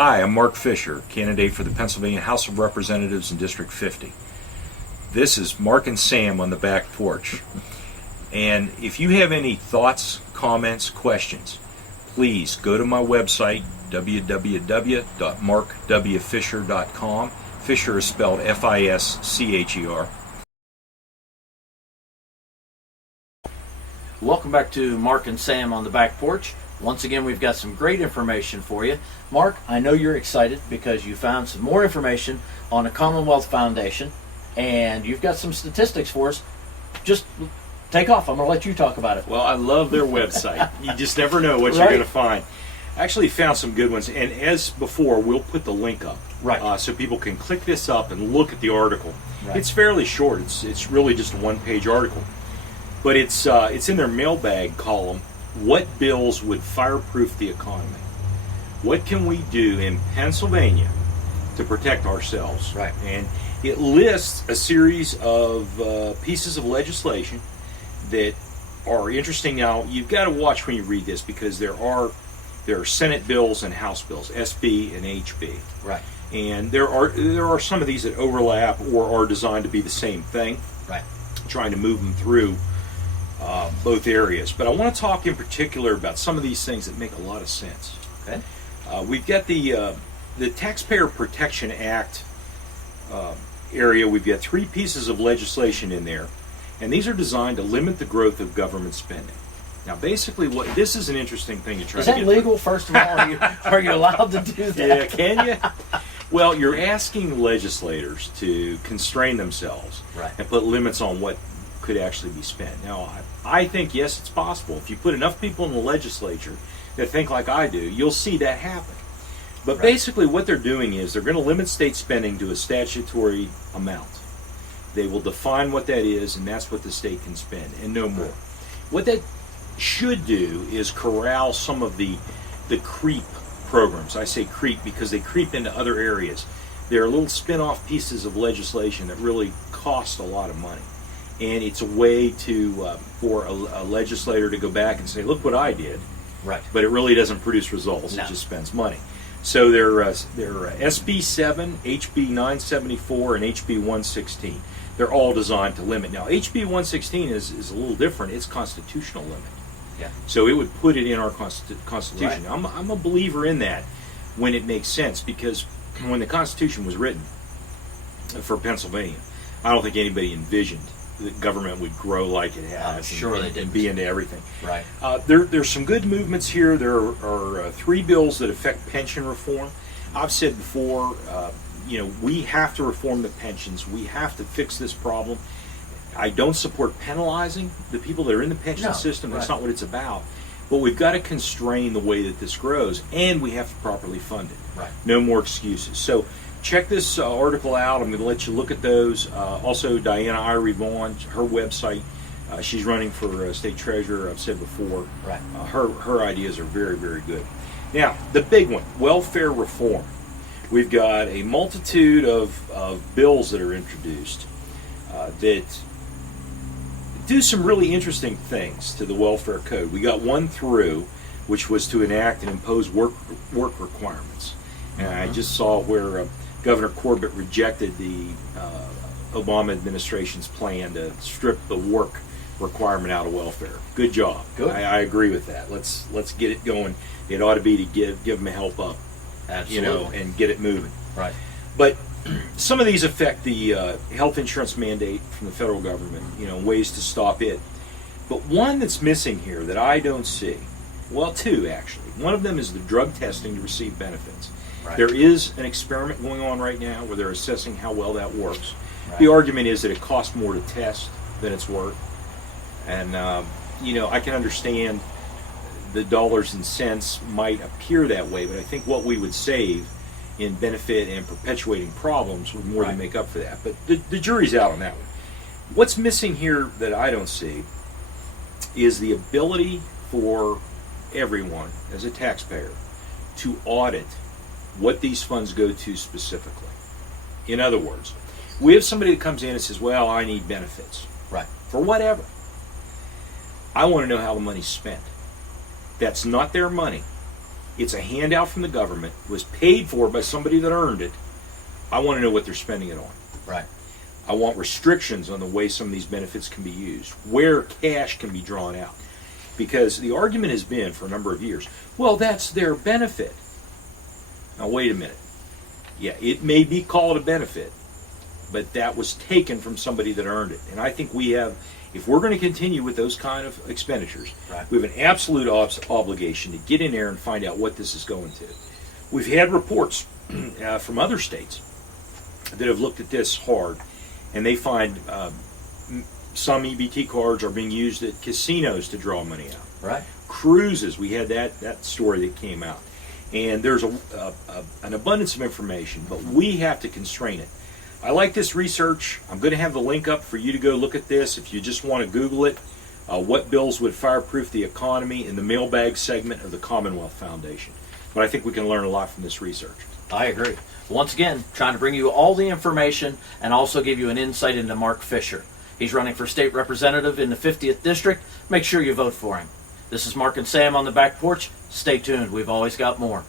Hi, I'm Mark Fischer, candidate for the Pennsylvania House of Representatives in District 50. This is Mark and Sam on the back porch. And if you have any thoughts, comments, questions, please go to my website, www.markwfischer.com. Fischer is spelled F-I-S-C-H-E-R. Welcome back to Mark and Sam on the back porch. Once again, we've got some great information for you. Mark, I know you're excited because you found some more information on the Commonwealth Foundation, and you've got some statistics for us. Just take off. I'm going to let you talk about it. Well, I love their website. You just never know what you're going to find. I actually found some good ones, and as before, we'll put the link up, so people can click this up and look at the article. It's fairly short. It's really just a one-page article, but it's in their mailbag column. What bills would fireproof the economy? What can we do in Pennsylvania to protect ourselves? And it lists a series of pieces of legislation that are interesting. Now, you've got to watch when you read this because there are Senate bills and House bills, SB and HB. And there are some of these that overlap or are designed to be the same thing. Trying to move them through both areas. But I want to talk in particular about some of these things that make a lot of sense. We've got the Taxpayer Protection Act area. We've got three pieces of legislation in there, and these are designed to limit the growth of government spending. Now, basically, this is an interesting thing to try to get. Is that legal, first of all? Are you allowed to do that? Yeah, can you? Well, you're asking legislators to constrain themselves and put limits on what could actually be spent. Now, I think, yes, it's possible. If you put enough people in the legislature that think like I do, you'll see that happen. But basically what they're doing is they're going to limit state spending to a statutory amount. They will define what that is, and that's what the state can spend, and no more. What that should do is corral some of the creep programs. I say creep because they creep into other areas. They're little spin-off pieces of legislation that really cost a lot of money. And it's a way for a legislator to go back and say, look what I did. But it really doesn't produce results. It just spends money. So they're SB 7, HB 974, and HB 116. They're all designed to limit. Now, HB 116 is a little different. It's constitutional limit. So it would put it in our Constitution. I'm a believer in that when it makes sense, because when the Constitution was written for Pennsylvania, I don't think anybody envisioned that government would grow like it has and be into everything. There's some good movements here. There are three bills that affect pension reform. I've said before, we have to reform the pensions. We have to fix this problem. I don't support penalizing the people that are in the pension system. That's not what it's about. But we've got to constrain the way that this grows, and we have to properly fund it. No more excuses. So check this article out. I'm going to let you look at those. Also, Diana Irie Vaughn, her website. She's running for state treasurer. I've said before. Her ideas are very, very good. Now, the big one, welfare reform. We've got a multitude of bills that are introduced that do some really interesting things to the welfare code. We got one through, which was to enact and impose work requirements. And I just saw where Governor Corbett rejected the Obama administration's plan to strip the work requirement out of welfare. Good job. I agree with that. Let's get it going. It ought to be to give them a help up, and get it moving. But some of these affect the health insurance mandate from the federal government. Ways to stop it. But one that's missing here that I don't see. Well, two actually. One of them is the drug testing to receive benefits. There is an experiment going on right now where they're assessing how well that works. The argument is that it costs more to test than it's worth. And, I can understand the dollars and cents might appear that way, but I think what we would save in benefit and perpetuating problems would more than make up for that. But the jury's out on that one. What's missing here that I don't see is the ability for everyone as a taxpayer to audit what these funds go to specifically. In other words, we have somebody that comes in and says, well, I need benefits. For whatever. I want to know how the money's spent. That's not their money. It's a handout from the government, was paid for by somebody that earned it. I want to know what they're spending it on. Right. I want restrictions on the way some of these benefits can be used, where cash can be drawn out. Because the argument has been for a number of years, well, that's their benefit. Now, wait a minute. Yeah, it may be called a benefit, but that was taken from somebody that earned it. And I think we have, if we're going to continue with those kind of expenditures, Right. we have an absolute obligation to get in there and find out what this is going to. We've had reports from other states that have looked at this hard, and they find some EBT cards are being used at casinos to draw money out. Right. Cruises, we had that story that came out. And there's an abundance of information, but we have to constrain it. I like this research. I'm going to have the link up for you to go look at this if you just want to Google it. What bills would fireproof the economy in the mailbag segment of the Commonwealth Foundation. But I think we can learn a lot from this research. I agree. Once again, trying to bring you all the information and also give you an insight into Mark Fischer. He's running for state representative in the 50th district. Make sure you vote for him. This is Mark and Sam on the back porch. Stay tuned. We've always got more.